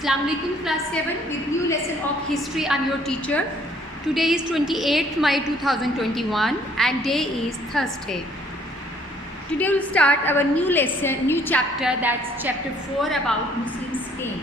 Assalamu alaikum class 7 with new lesson of history. I'm your teacher. Today is 28th May 2021 and day is Thursday. Today we'll start our new lesson, new chapter, that's chapter 4 about Muslim Spain.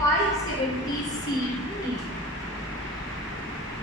570 CE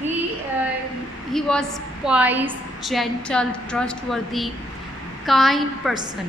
he was wise, gentle, trustworthy, kind person.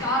4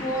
4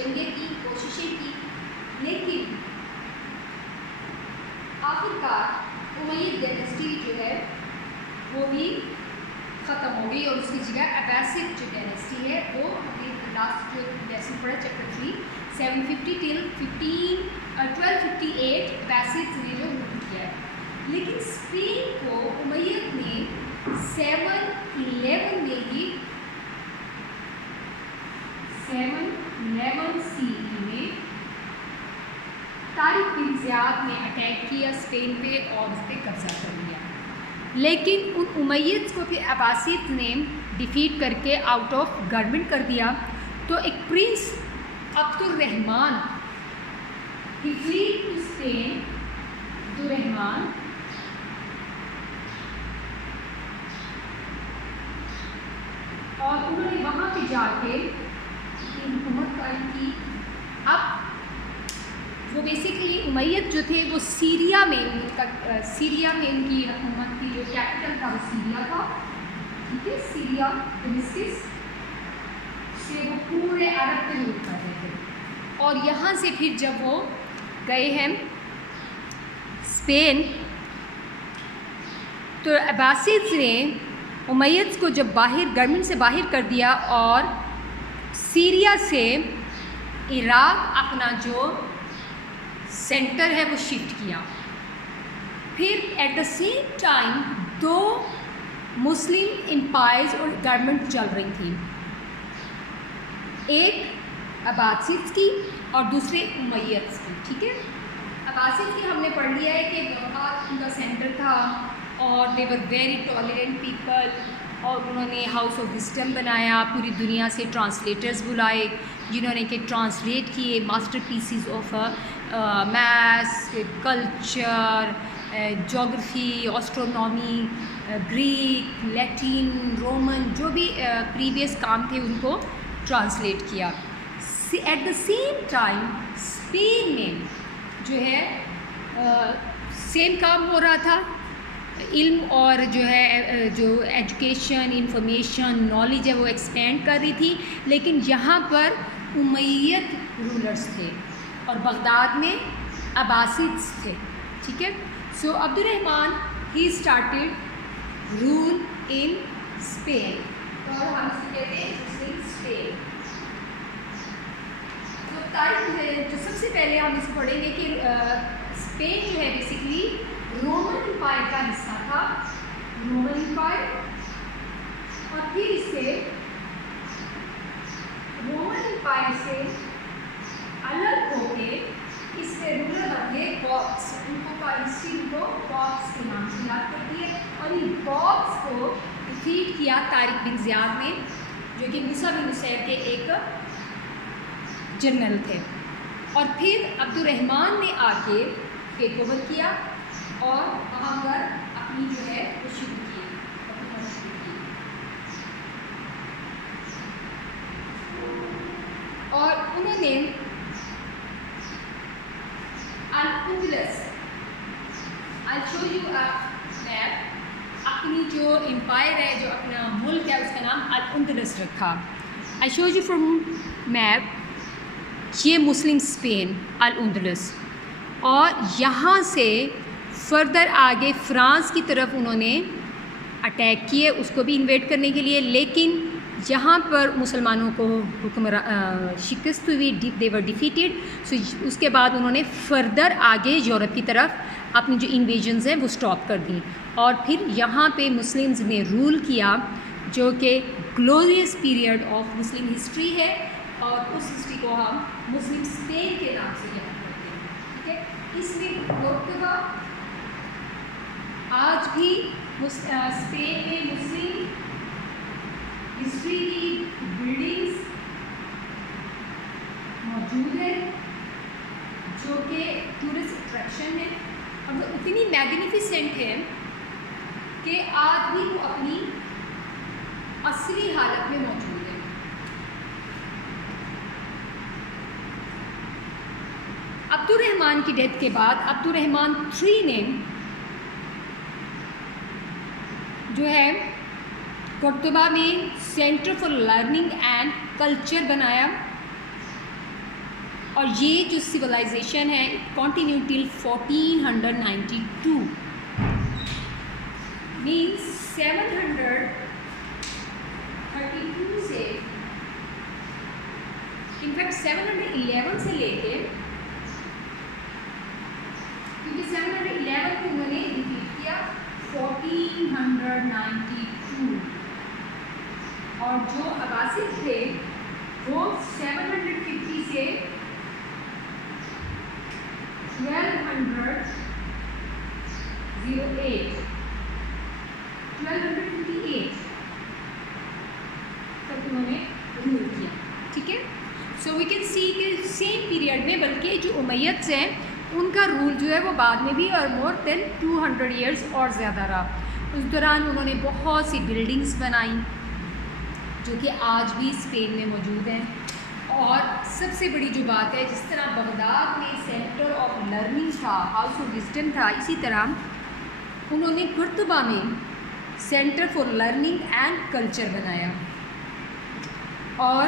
جنگیں کی، کوششیں کی، لیکن آخرکار امیہ dynasty جو ہے وہ بھی ختم ہو گئی اور اس کی جگہ عباسد جو ڈائنیسٹی ہے وہ ابھی لاسٹ جو لیسن پڑھا چیپٹر 3 750 ٹل 1258 عباسد نے جو رول کیا ہے. لیکن اسپین کو امیہ نے 711 میں ہی 711 CE میں طارق بن زیاد نے اٹیک کیا اسپین پہ اور اس پہ قبضہ کر لیا. لیکن ان امیدز کو پھر عباسیت نے ڈیفیٹ کر کے آؤٹ آف گورنمنٹ کر دیا. تو ایک prince Abdul Rahman he fled to span. عبد الرحمن اور انہوں نے وہاں پہ جا کے حکومت قائم کی. اب وہ بیسیکلی امید جو تھے وہ سیریا میں ان کی حکومت کی جو کیپٹل تھا وہ سیریا تھا. ٹھیک ہے، سیریا ڈمسکس سے وہ پورے عرب پہ رول کر رہے تھے. اور یہاں سے پھر جب وہ گئے ہیں اسپین تو عباسیدز نے امیدز کو جب گورنمنٹ سے باہر کر دیا اور سیریا سے عراق اپنا جو سینٹر ہے وہ شفٹ کیا. پھر ایٹ دا سیم ٹائم 2 مسلم امپائرز اور گورنمنٹ چل رہی تھیں، ایک عباسیدز کی اور دوسرے امیدز کی. ٹھیک ہے، عباسیدز کی ہم نے پڑھ لیا ہے کہ بغداد ان کا سینٹر تھا اور دے ور ویری ٹالرینٹ پیپل اور انہوں نے ہاؤس آف وزڈم بنایا، پوری دنیا سے ٹرانسلیٹرز بلائے جنہوں نے کہ ٹرانسلیٹ کیے masterpieces of maths, culture, جغرفی، اسٹرونومی، گریک، لیٹن، رومن، جو بھی پریویس کام تھے ان کو ٹرانسلیٹ کیا. At the same time Spain میں جو ہے سیم کام ہو رہا تھا. علم اور جو ہے جو ایجوکیشن، انفارمیشن، نالج ہے وہ ایکسپینڈ کر رہی تھی، لیکن یہاں پر امیت رولرز تھے اور بغداد میں عباسیدز تھے. ٹھیک ہے، so Abdur Rahman he started role in Spain اور ہم اس کو کہتے ہیں مسلم اسپین. تو تاریخ جو سب سے پہلے ہم اس کو پڑھیں گے کہ اسپین جو ہے بیسکلی رومن امپائر کا حصہ تھا، رومن امپائر، اور پھر اس سے رومن امپائر سے الگ ہو کے اس کے رولر بنے باکس. ان کو ہسٹری کو باکس کے نام سے یاد کرتی ہے اور ان باکس کو ڈیفیٹ کیا طارق بن زیاد نے جو کہ موسیٰ بن نصیر کے ایک جنرل تھے. اور پھر عبد الرحمن نے آ کے ٹیک اوور کیا اور وہاں پر اپنی جو ہے وہ شروع کی. اور انہوں نے الاندلس، I'll show you a map، اپنی جو امپائر ہے، جو اپنا ملک ہے، اس کا نام الاندلس رکھا. I'll show you from map. یہ مسلم اسپین الاندلس، اور یہاں سے فردر آگے فرانس کی طرف انہوں نے اٹیک کیے اس کو بھی انویٹ کرنے کے لیے، لیکن یہاں پر مسلمانوں کو شکست ہوئی، دے ور ڈیفیٹیڈ. سو اس کے بعد انہوں نے فردر آگے یورپ کی طرف اپنی جو انویژنز ہیں وہ سٹاپ کر دیں اور پھر یہاں پہ مسلمز نے رول کیا جو کہ glorious period of Muslim history ہے اور اس ہسٹری کو ہم مسلم اسپین کے نام سے یاد کرتے ہیں. ٹھیک ہے، اس میں مرتبہ آج بھی اسپین میں مسلم ہسٹری کی بلڈنگز موجود ہے جو کہ ٹورسٹ اٹریکشن ہے اور وہ اتنی میگنیفیسنٹ ہے کہ آج بھی وہ اپنی اصلی حالت میں موجود ہے. عبد الرحمن کی ڈیتھ کے بعد عبد الرحمن 3 نے جو ہے قرطبہ میں centre for learning and culture بنایا اور یہ جو سویلائزیشن ہے کنٹینیو ٹل 1492 مینس 732 سے انفیکٹ 711 سے لے کے، کیونکہ 711 کو انہوں نے ریپیٹ کیا 1492، اور جو عباسد تھے وہ 750 سے 1258 تک انہوں نے رول کیا. ٹھیک ہے، سو وی کین سی کہ سیم پیریڈ میں، بلکہ جو امیدز ہیں ان کا رول جو ہے وہ بعد میں بھی اور مور دین 200 ایئرس اور زیادہ رہا. اس دوران انہوں نے بہت سی بلڈنگس بنائیں جو کہ آج بھی اسپین میں موجود ہیں. اور سب سے بڑی جو بات ہے، جس طرح بغداد میں سینٹر آف لرننگ تھا، ہاؤس آف وزڈم تھا، اسی طرح انہوں نے قرطبہ میں centre for learning and culture بنایا، اور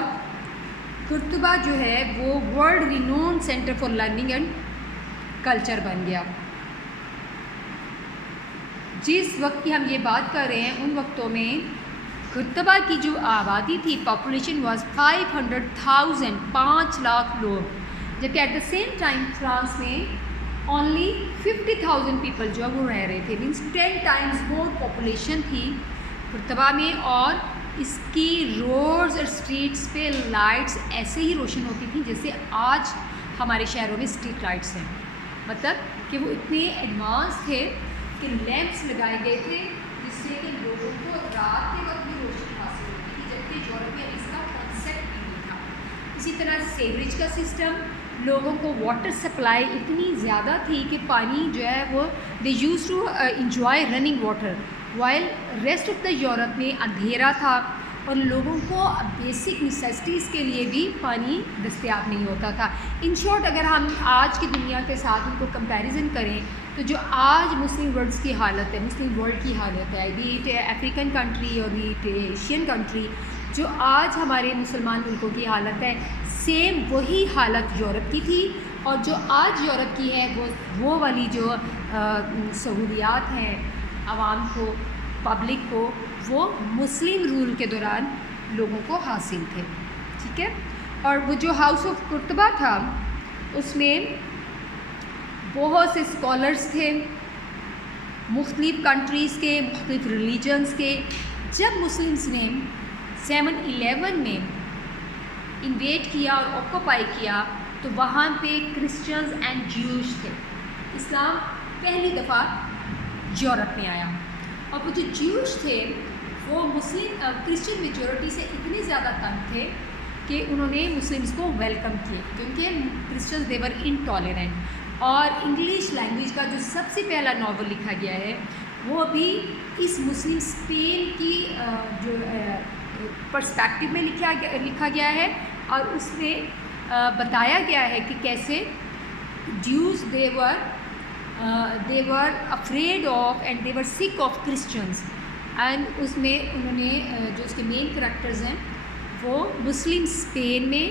قرطبہ جو ہے وہ world renowned centre for learning and culture بن گیا. جس وقت کی ہم یہ بات کر رہے ہیں ان وقتوں میں قرطبہ کی جو آبادی تھی، پاپولیشن واز 500,000، 5 لاکھ لوگ، جبکہ at the same time France میں اونلی 50,000 پیپل جو وہ رہ رہے تھے، مینس 10 ٹائمز مور پاپولیشن تھی قرطبہ میں. اور اس کی روڈز اور اسٹریٹس پہ لائٹس ایسے ہی روشن ہوتی تھیں جیسے آج ہمارے شہروں میں اسٹریٹ لائٹس ہیں، مطلب کہ وہ اتنے ایڈوانس تھے کہ لیمپس لگائے گئے تھے جس سے کہ لوگوں کو رات کے وقت بھی روشنی حاصل ہوتی تھی، جبکہ یورپ میں اس کا کنسیپٹ بھی نہیں تھا. اسی طرح سیوریج کا سسٹم، لوگوں کو واٹر سپلائی اتنی زیادہ تھی کہ پانی جو ہے وہ they used to enjoy running water, while rest of the Europe میں اندھیرا تھا اور لوگوں کو بیسک نیسیسٹیز کے لیے بھی پانی دستیاب نہیں ہوتا تھا. ان شارٹ اگر ہم آج کی دنیا کے ساتھ ان کو کمپیریزن کریں تو جو آج مسلم ورلڈس کی حالت ہے، مسلم ورلڈ کی حالت ہے، بی اٹ افریقن کنٹری اور بی اٹ ایشین کنٹری، جو آج ہمارے مسلمان ملکوں کی حالت ہے، سیم وہی حالت یورپ کی تھی. اور جو آج یورپ کی ہے وہ والی جو سہولیات ہیں عوام کو، پبلک کو، وہ مسلم رول کے دوران لوگوں کو حاصل تھے. ٹھیک ہے، اور وہ جو ہاؤس آف قرطبہ تھا اس میں بہت سے اسکالرس تھے مختلف کنٹریز کے، مختلف ریلیجنس کے. جب مسلمس نے 711 میں انویٹ کیا اور آکوپائی کیا تو وہاں پہ کرسچنز اینڈ جیوش تھے. اسلام پہلی دفعہ یورپ میں آیا، اور وہ جو جیوش تھے وہ مسلم کرسچن میجورٹی سے اتنے زیادہ تنگ تھے کہ انہوں نے مسلمس کو ویلکم کیے، کیونکہ کرسچنز دے ور انٹالرینٹ. اور انگلش لینگویج کا جو سب سے پہلا ناول لکھا گیا ہے وہ بھی اس مسلم اسپین کی جو پرسپیکٹو میں لکھا گیا ہے، اور اس میں بتایا گیا ہے کہ کیسے Jews they were afraid of and they were sick of Christians. And اس میں انہوں نے جو اس کے مین کریکٹرز ہیں وہ مسلم اسپین میں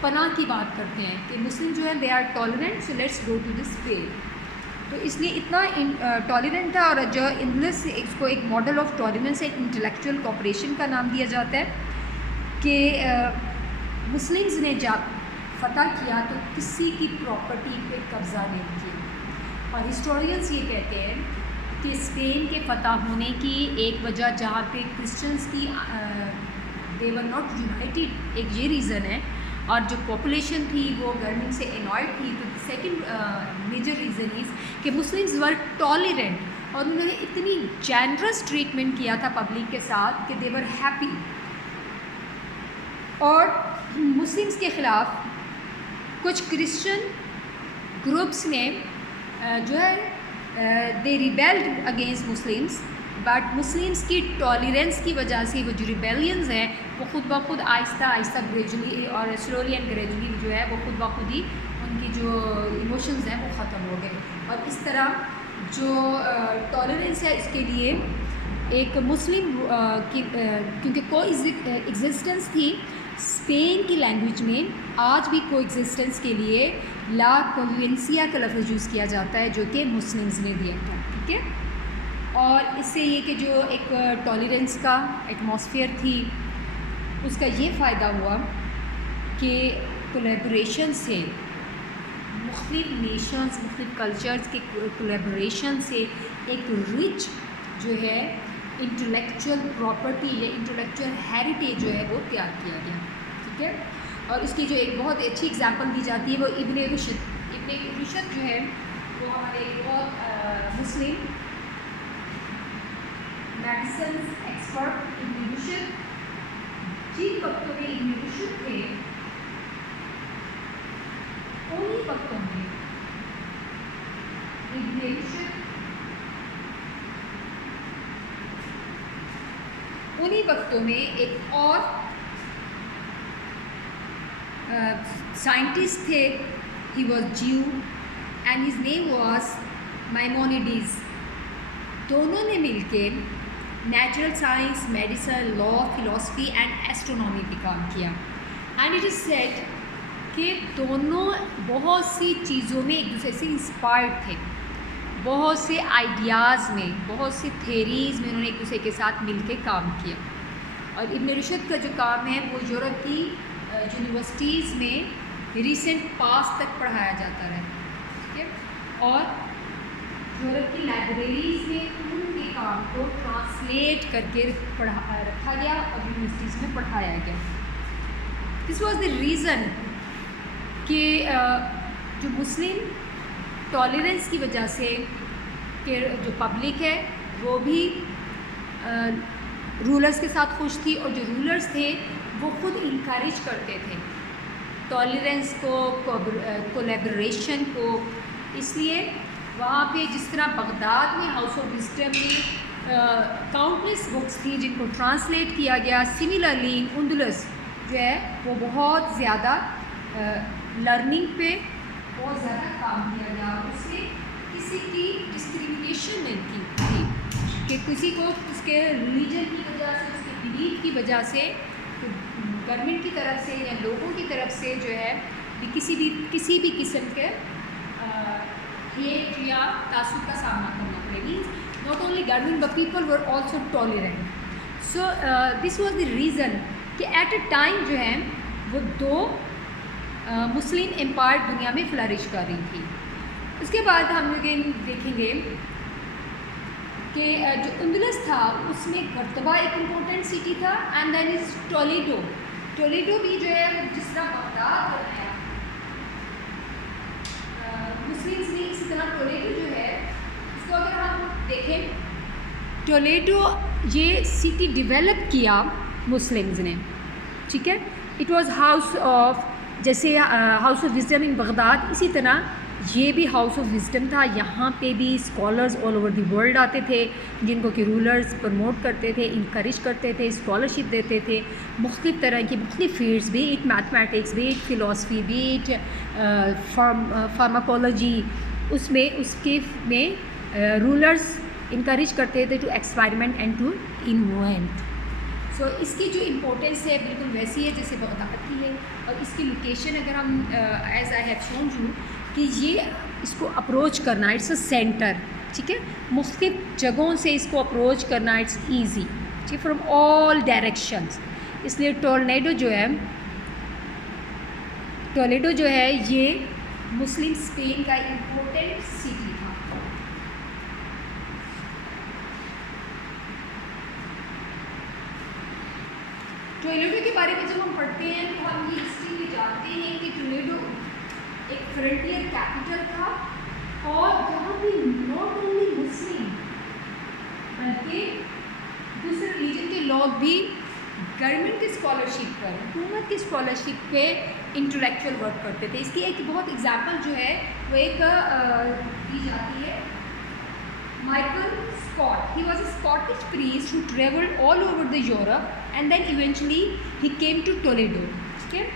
پناہ کی بات کرتے ہیں کہ مسلم جو ہے they are tolerant, so let's go to this Spain. تو اس لیے اتنا ٹالرینٹ تھا. اور جو انگلش اس کو ایک model of tolerance and intellectual cooperation کا نام دیا جاتا ہے کہ مسلمز نے جب فتح کیا تو کسی کی پراپرٹی پہ قبضہ نہیں کیا. اور ہسٹورینس یہ کہتے ہیں کہ اسپین کے فتح ہونے کی ایک وجہ جہاں پہ کرسچنس کی دے ور ناٹ یونائٹیڈ، ایک یہ ریزن ہے، اور جو پاپولیشن تھی وہ گورنمنٹ سے انوائڈ تھی. تو سیکنڈ میجر ریزن از کہ مسلمز ور ٹالرینٹ، اور انہوں نے اتنی جینرس ٹریٹمنٹ کیا تھا پبلک کے ساتھ کہ دے ور ہیپی. اور مسلمز کے خلاف کچھ کرسچن گروپس نے جو ہے دے ریبیلڈ اگینسٹ مسلمس، بٹ مسلمس کی ٹالرینس کی وجہ سے وہ جو ریبیلینز ہیں وہ خود بخود آہستہ آہستہ گریجولی اور سلولی اینڈ گریجولی جو ہے وہ خود بخود ہی ان کی جو ایموشنز ہیں وہ ختم ہو گئے. اور اس طرح جو ٹالرینس ہے اس کے لیے ایک مسلم کی کیونکہ کو ایگزسٹنس تھی اسپین کی لینگویج میں آج بھی کو ایگزسٹنس کے لیے لا کنوینسیا کا لفظ یوز کیا جاتا ہے جو کہ مسلمز نے دیا تھا. ٹھیک ہے. اور اس سے یہ کہ جو ایک ٹالرنس کا ایٹماسفیئر تھی اس کا یہ فائدہ ہوا کہ کولیبریشن سے مختلف نیشنز مختلف کلچرز کے کولیبریشن سے ایک رچ جو ہے انٹلیکچوئل پراپرٹی یا انٹلیکچوئل ہیریٹیج جو ہے وہ تیار کیا گیا. ٹھیک ہے. اور اس کی جو ایک بہت اچھی اگزامپل دی جاتی ہے وہ ابن رشد. ابن رشد جو ہے وہ ہمارے بہت مسلم میڈیسن ایکسپرٹ ابن رشد جن وقتوں میں ابن رشد تھے انہیں وقتوں میں ابن رشد انہیں وقتوں میں ایک اور سائنٹسٹ تھے. He was Jew and his name was Maimonides. دونوں نے مل کے natural science medicine law philosophy and astronomy پہ کام کیا. اینڈ اٹ از سیڈ کہ دونوں بہت سی چیزوں میں ایک دوسرے سے انسپائرڈ تھے. بہت سے آئیڈیاز میں بہت سی تھیریز میں انہوں نے ایک دوسرے کے ساتھ مل کے کام کیا. اور ابن رشد کا جو کام ہے وہ یورپ کی یونیورسٹیز میں ریسنٹ پاسٹ تک پڑھایا جاتا رہا. ٹھیک ہے. اور یورپ کی لائبریریز میں ان کے کام کو ٹرانسلیٹ کر کے رکھا گیا اور یونیورسٹیز میں پڑھایا گیا. دس واز دا ریزن کہ جو مسلم ٹالرنس کی وجہ سے کہ جو پبلک ہے وہ بھی رولرز کے ساتھ خوش تھی اور جو رولرز تھے وہ خود انکریج کرتے تھے ٹالرنس کو کولیبریشن کو. اس لیے وہاں پہ جس طرح بغداد میں ہاؤس آف وزڈم میں کاؤنٹلیس بکس تھیں جن کو ٹرانسلیٹ کیا گیا. سملرلی اندلس جو ہے وہ بہت زیادہ لرننگ پہ بہت زیادہ کام کیا گیا. اس سے کسی کی ڈسکریمنیشن نہیں کی تھی کہ کسی کو اس کے ریلیجن کی وجہ سے اس کے بلیف کی وجہ سے گورنمنٹ کی طرف سے یا لوگوں کی طرف سے جو ہے کسی بھی قسم کے ہیٹ یا تعصب کا سامنا کرنا پڑے. Means not only government but people were also tolerant. So this was the reason کہ ایٹ اے ٹائم جو ہے وہ دو مسلم امپائر دنیا میں فلرش کر رہی تھی. اس کے بعد ہم لوگ دیکھیں گے کہ جو اندلس تھا اس میں قرطبہ ایک امپورٹنٹ سٹی تھا and then is Toledo. Toledo بھی جو ہے جس طرح بغداد بنایا مسلمس نے اسی طرح ٹولیڈو جو ہے اس کو اگر ہم دیکھیں ٹولیڈو یہ سٹی ڈیولپ کیا مسلمز نے. ٹھیک ہے. اٹ واز ہاؤس آف جیسے house of wisdom in Baghdad اسی طرح یہ بھی ہاؤس آف وزڈم تھا. یہاں پہ بھی scholars all over the world آتے تھے جن کو کہ رولرز پروموٹ کرتے تھے انکریج کرتے تھے اسکالرشپ دیتے تھے. مختلف طرح کی مختلف فیلڈس بھی اٹ میتھمیٹکس بھی اٹ فلاسفی بھی اٹ فارماکولوجی اس کے میں رولرز انکریج کرتے تھے to experiment and to invent. So اس کی جو امپورٹنس ہے بالکل ویسی ہے جیسے بغداد کی ہے. اور اس کی لوکیشن اگر ہم as I have shown you کہ یہ اس کو اپروچ کرنا اٹس اے سینٹر. ٹھیک ہے. مختلف جگہوں سے اس کو اپروچ کرنا اٹس ایزی. ٹھیک ہے. From all directions. اس لیے ٹورنیڈو جو ہے یہ مسلم اسپین کا امپورٹنٹ سٹی تھا. ٹولیڈو کے بارے میں جب ہم پڑھتے ہیں تو ہم یہ ہسٹری میں جانتے ہیں کہ ٹولیڈو ایک فرنٹیئر کیپٹل تھا اور جہاں پہ ناٹ اونلی مسلم بلکہ دوسرے ریلیجن کے لوگ بھی گورنمنٹ کے اسکالرشپ پر حکومت کی اسکالرشپ پہ انٹلیکچوئل ورک کرتے تھے. اس کی ایک بہت ایگزامپل جو ہے وہ ایک دی جاتی ہے Michael Scot. He was a Scottish priest who travelled all over the Europe and then eventually he came to Toledo. ٹھیک ہے.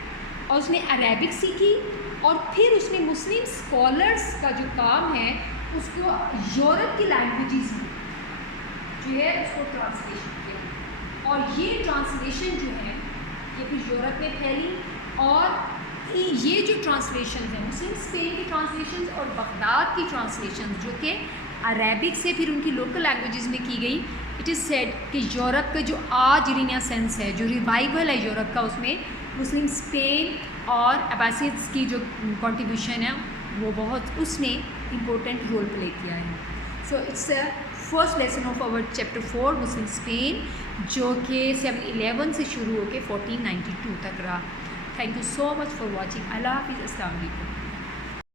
اور اس نے عربک سیکھی اور پھر اس نے مسلم اسکالرس کا جو کام ہے اس کو یورپ کی لینگویجز میں جو ہے اس کو ٹرانسلیشن کیا. اور یہ ٹرانسلیشن جو ہے یہ پھر یورپ میں پھیلی. اور یہ جو ٹرانسلیشنز ہیں مسلم اسپین کی ٹرانسلیشنز اور بغداد کی ٹرانسلیشنز جو کہ عربک سے پھر ان کی لوکل لینگویجز میں کی گئی. اٹ از سیڈ کہ یورپ کا جو آج رینیسنس ہے, جو ریوائول ہے یورپ کا, اس میں مسلم اسپین اور عباسیدس کی جو کنٹریبیوشن ہے وہ بہت اس نے امپورٹنٹ رول پلے کیا ہے. So it's first lesson of our chapter 4 مسلم اسپین, جو کہ 711 سے شروع ہو کے 1492 تک رہا. Thank you so much for watching. اللہ حافظ. السلام علیکم.